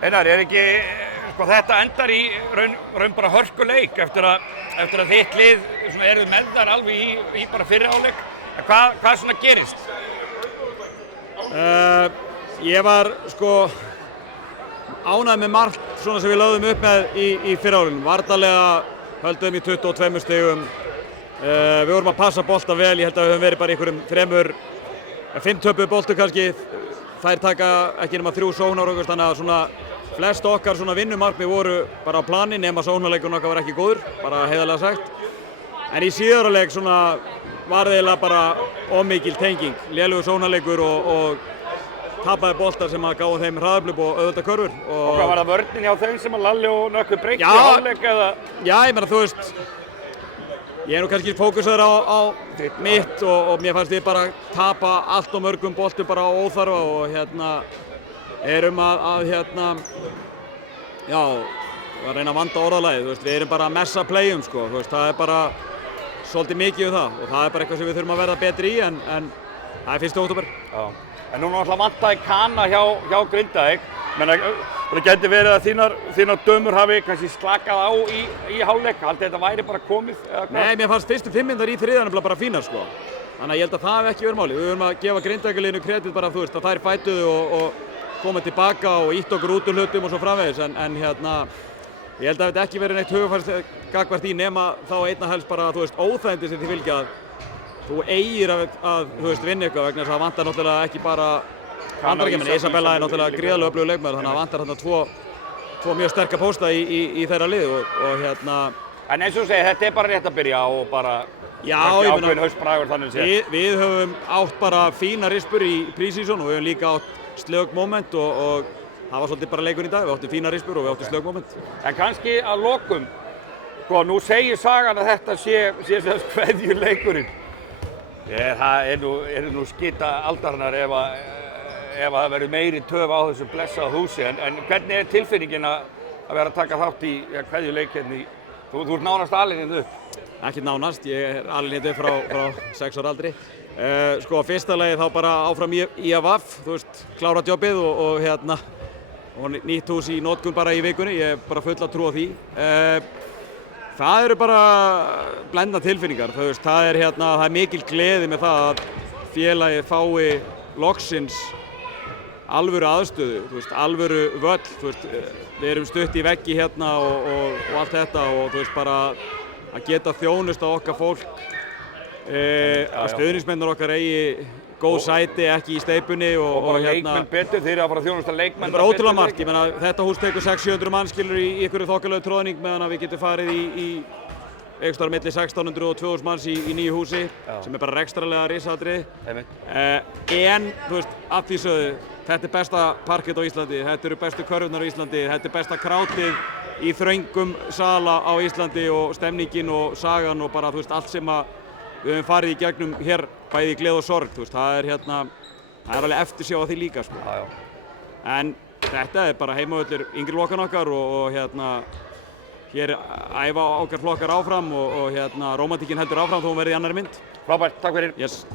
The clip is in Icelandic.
Einar, ekki, sko þetta endar í raun bara hörkuleik eftir að þitt lið eruð með þar alveg í bara fyrri hálfleik. Hvað svona gerist? Ég var sko ánægður með margt svona sem við lögðum upp með í fyrri hálfleiknum. Varnarlega höldum í 22 stigum. Við vorum að passa bolta vel, ég held að við höfum verið bara í einhverjum 5 töpuðu boltum kannski. Þær taka ekki nema 3 sóknar og þannig að svona flest okkar svona vinnumarkmið voru bara á plani nema sóknarleikurinn okkar var ekki góður, bara heiðarlega sagt. En í síðara leik svona var það eiginlega bara ómikil tenging, lélegur sóknarleikur og tapaði boltar sem að gáðu þeim hraðaflip og auðvelda körfur. Og hvað var það vörnin hjá þeim sem að Lalli og Nökkvi breytti í hálfleik eða? Já, ég meina þú veist, ég nú kannski fókusaður á mitt og mér fannst ég bara tapa allt og mörgum boltum bara á óþarfa og erum að reyna að vanda orðalagið, þú veist, við erum bara að messa playum sko, þú veist, það er bara svolítið mikið það og það er bara eitthvað sem við þurfum að verða betri í en það er 1. október. Já, en núna alltaf vantaði Kana hjá Grindavík, menn það gæti verið að þínar dömur hafi kannski slakað á í hálfleik, haldið þetta væri bara komið eða hvað? Nei, mér fannst fyrstu 5 mínútur í þriðja bara fínar sko, þannig að ég held að það hef ekki verið máli, við verðum að gefa Grindavíkurliðinu kredit bara þú veist að þær fætuðu og komið tilbaka og ítt okkur út úr hlutum og svo framvegis en ég held að þetta ekki verið neitt hugafært gagnvart í nema þá einna helst bara þú veist óþægindi sem því fylgja að þú eigir að þú veist vinna eitthvað vegna þess að það vantar náttúrulega ekki bara Bandaríkjamenn, Isabella er náttúrulega gríðarlega öflugur leikmaður þannig að það vantar þarna tvo mjög sterka pósta í þeirra lið og En eins og þú segir, þetta er bara rétt að byrja og bara ákveðin haustbragur þannig séð. Við höfum átt bara fína rispur í pre-season og við höfum líka átt slög moment og það var svolítið bara leikur í dag, við áttum fína rispur og við áttum slög moment. En kannski að lokum, sko nú segir sagan að þetta sé kveðjuleikurinn. Það eru nú skita aldarinnar ef það verður meiri töf á þessu blessaða húsi en hvernig er tilfinningin að vera að taka þátt í kveðjuleikinn þú ert nánast alinn hérna upp? Ekki nánast, ég er alinn hérna upp frá 6 ára aldri. Sko fyrsta lagi þá bara áfram í AVF, þú veist, klára jobbið og nýtt hús í notkun bara í vikunni, ég er bara full að trúa því. Það eru bara blendna tilfinningar, þú veist, það er mikil gleði með það að félagið fái loksins alvöru aðstöðu, þú veist, alvöru völl, þú veist, við erum stutt í veggi hérna og allt þetta og þú veist bara að geta þjónust á okkar fólk, að stuðningsmennir okkar eigi góð sæti, ekki í steypunni og leikmenn betur, þeir eru að fara að þjónusta leikmenn. Það er bara ótrúlega margt, ég meina þetta hús tekur 600-700 mann skilur í einhverju þokkalegu tróðning meðan að við getum farið í einhvers staðar milli 1600 og 2000 manns í nýju húsi sem er bara rekstrarlega risatriði. En þú veist, að því sögðu, þetta er besta parkett á Íslandi, þetta eru bestu körfurnar á Íslandi, þetta er besta krátið í þröngum sala á Íslandi og stemningin og sagan og bara þú veist allt sem að við höfum farið í gegnum hér bæði í gleði og sorg, þú veist, það er alveg eftirsjá á því líka sko. En þetta er bara heimavöllur yngri flokkanna okkar og hér æfa okkar flokkar áfram og rómantíkin heldur áfram þó hún verði í annarri mynd. Frábært, takk fyrir. Yes.